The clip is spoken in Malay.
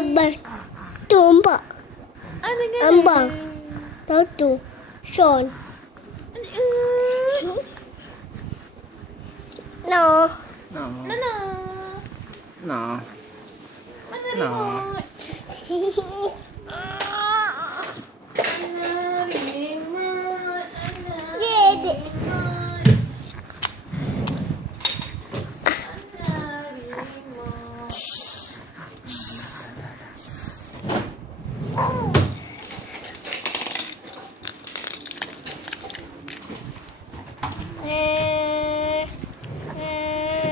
Abang. Tumpak. Abang. Tahu tu. Sean. No. No. No, no. No. Mana No. remote? Mana remote? Yeah, Mana remote? Mana remote?